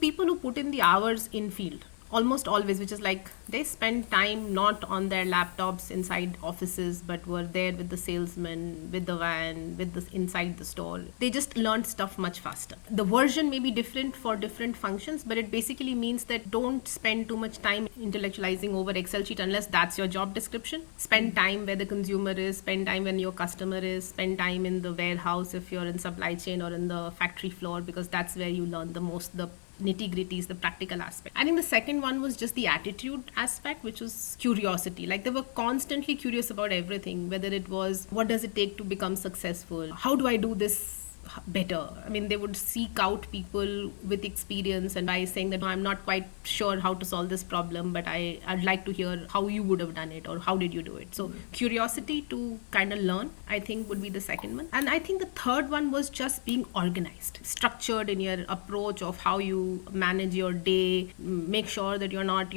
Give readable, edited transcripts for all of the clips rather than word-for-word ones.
People who put in the hours in field almost always, which is like they spend time not on their laptops inside offices but were there with the salesman, with the van, with the inside the store. They just learned stuff much faster. The version may be different for different functions, but it basically means that don't spend too much time intellectualizing over Excel sheet unless that's your job description. Spend time where the consumer is, spend time when your customer is, spend time in the warehouse if you're in supply chain or in the factory floor, because that's where you learn the most, the nitty gritties, the practical aspect. I think the second one was just the attitude aspect, which was curiosity. Like they were constantly curious about everything, whether it was what does it take to become successful? How do I do this better? I mean, they would seek out people with experience and by saying that, "No, I'm not quite sure how to solve this problem, but I'd like to hear how you would have done it or how did you do it." So curiosity to kind of learn, I think, would be the second one. And I think the third one was just being organized, structured in your approach of how you manage your day, make sure that you're not,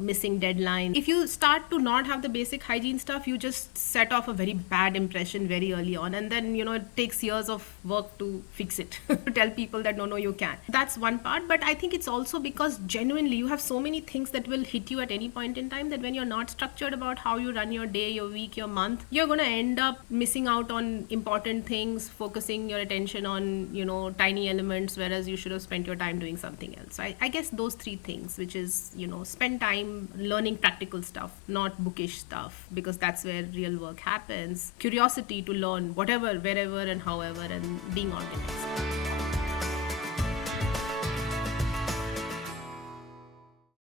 missing deadlines. If you start to not have the basic hygiene stuff, you just set off a very bad impression very early on. And then, it takes years of work to fix it, to tell people that no, you can't. That's one part. But I think it's also because genuinely you have so many things that will hit you at any point in time that when you're not structured about how you run your day, your week, your month, you're going to end up missing out on important things, focusing your attention on, tiny elements, whereas you should have spent your time doing something else. So I guess those three things, which is, spend time learning practical stuff, not bookish stuff, because that's where real work happens. Curiosity to learn whatever, wherever, and however, and being organized.